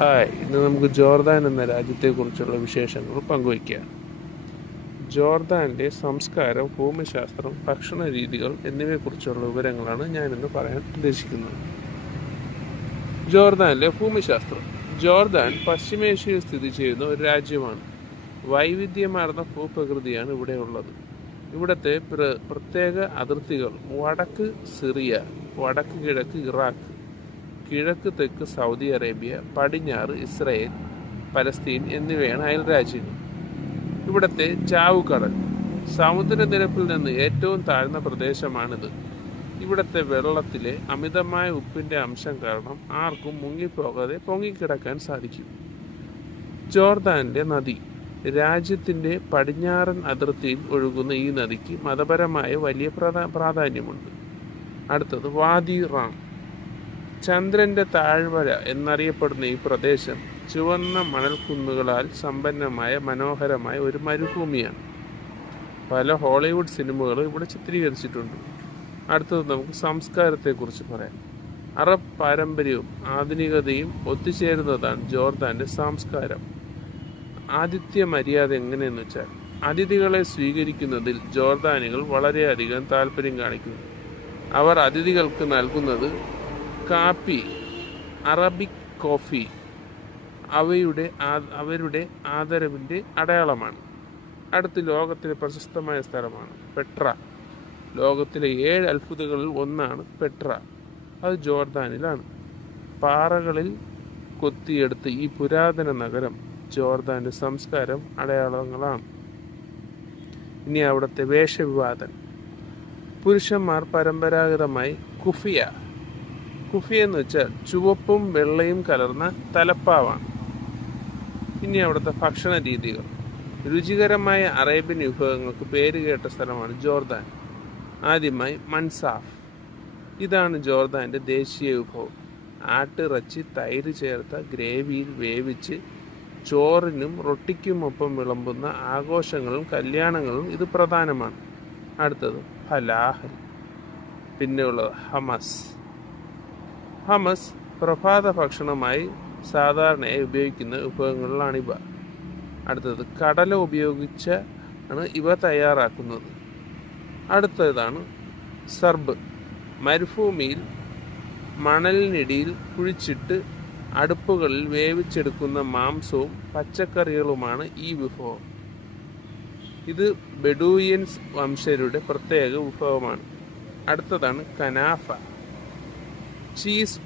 Hi, ഇന്ന് നമുക്ക് Jordan എന്ന രാജ്യത്തെക്കുറിച്ചുള്ള വിശേഷങ്ങൾ പങ്കുവയ്ക്കാം. ജോർദാൻ്റെ സംസ്കാരം, ഭൂമിശാസ്ത്രം, ഭക്ഷണ രീതികൾ എന്നിവയെക്കുറിച്ചുള്ള വിവരങ്ങളാണ് ഞാനിന്ന് പറയാൻ ഉദ്ദേശിക്കുന്നത്. ജോർദാനിലെ ഭൂമിശാസ്ത്രം. ജോർദാൻ പശ്ചിമേഷ്യയിൽ സ്ഥിതി ചെയ്യുന്ന ഒരു രാജ്യമാണ്. വൈവിധ്യമാർന്ന ഭൂപ്രകൃതിയാണ് ഇവിടെയുള്ളത്. ഇവിടുത്തെ പ്രത്യേക അതിർത്തികൾ വടക്ക് സിറിയ, വടക്ക് കിഴക്ക് ഇറാഖ്, കിഴക്ക് തെക്ക് സൗദി അറേബ്യ, പടിഞ്ഞാറ് ഇസ്രായേൽ, പലസ്തീൻ എന്നിവയാണ് അയൽരാജ്യങ്ങൾ. ഇവിടുത്തെ ചാവുകടൽ സമുദ്രനിരപ്പിൽ നിന്ന് ഏറ്റവും താഴ്ന്ന പ്രദേശമാണിത്. ഇവിടുത്തെ വെള്ളത്തിലെ അമിതമായ ഉപ്പിൻ്റെ അംശം കാരണം ആർക്കും മുങ്ങിപ്പോകാതെ പൊങ്ങിക്കിടക്കാൻ സാധിക്കും. ജോർദാൻ്റെ നദി. രാജ്യത്തിൻ്റെ പടിഞ്ഞാറൻ അതിർത്തിയിൽ ഒഴുകുന്ന ഈ നദിക്ക് മതപരമായ വലിയ പ്രാധാന്യമുണ്ട്. അടുത്തത് വാദി റാം. ചന്ദ്രൻ്റെ താഴ്വര എന്നറിയപ്പെടുന്ന ഈ പ്രദേശം ചുവന്ന മണൽക്കുന്നുകളാൽ സമ്പന്നമായ മനോഹരമായ ഒരു മരുഭൂമിയാണ്. പല ഹോളിവുഡ് സിനിമകളും ഇവിടെ ചിത്രീകരിച്ചിട്ടുണ്ട്. അടുത്തത് നമുക്ക് സംസ്കാരത്തെക്കുറിച്ച് പറയാം. അറബ് പാരമ്പര്യവും ആധുനികതയും ഒത്തുചേരുന്നതാണ് ജോർദാൻ്റെ സംസ്കാരം. ആതിഥ്യ മര്യാദ എങ്ങനെയെന്ന് വെച്ചാൽ, അതിഥികളെ സ്വീകരിക്കുന്നതിൽ ജോർദാനികൾ വളരെയധികം താല്പര്യം കാണിക്കുന്നു. അവർ അതിഥികൾക്ക് നൽകുന്നത് കാപ്പി, അറബിക് കോഫി അവരുടെ ആദരവിൻ്റെ അടയാളമാണ്. അടുത്ത് ലോകത്തിലെ പ്രശസ്തമായ സ്ഥലമാണ് പെട്ര. ലോകത്തിലെ 7 അത്ഭുതങ്ങളിൽ ഒന്നാണ് പെട്ര. അത് ജോർദാനിലാണ്. പാറകളിൽ കൊത്തിയെടുത്ത ഈ പുരാതന നഗരം ജോർദാൻ്റെ സംസ്കാരം അടയാളങ്ങളാണ്. ഇനി അവിടുത്തെ വേഷവിവാദം. പുരുഷന്മാർ പരമ്പരാഗതമായി കുഫിയ എന്ന് വെച്ചാൽ ചുവപ്പും വെള്ളയും കലർന്ന തലപ്പാവാണ്. ഇനി അവിടുത്തെ ഭക്ഷണ രീതികൾ. രുചികരമായ അറേബ്യൻ വിഭവങ്ങൾക്ക് പേരുകേട്ട സ്ഥലമാണ് ജോർദാൻ. ആദ്യമായി മൻസാഫ്. ഇതാണ് ജോർദാൻ്റെ ദേശീയ വിഭവം. ആട്ടിറച്ചി തൈര് ചേർത്ത ഗ്രേവിയിൽ വേവിച്ച് ചോറിനും റൊട്ടിക്കുമൊപ്പം വിളമ്പുന്ന ആഘോഷങ്ങളും കല്യാണങ്ങളും ഇത് പ്രധാനമാണ്. അടുത്തത് ഫലാഹൽ. പിന്നെയുള്ളത് ഹമസ് പ്രഭാത ഭക്ഷണമായി സാധാരണയായി ഉപയോഗിക്കുന്ന വിഭവങ്ങളിലാണിവ. അടുത്തത് കടല ഉപയോഗിച്ചാണ് ഇവ തയ്യാറാക്കുന്നത്. അടുത്തതാണ് സർബ്. മരുഭൂമിയിൽ മണലിനിടയിൽ കുഴിച്ചിട്ട് അടുപ്പുകളിൽ വേവിച്ചെടുക്കുന്ന മാംസവും പച്ചക്കറികളുമാണ് ഈ വിഭവം. ഇത് ബെഡൂയിയൻസ് വംശജരുടെ പ്രത്യേക വിഭവമാണ്. അടുത്തതാണ് കനാഫ. ചീസ്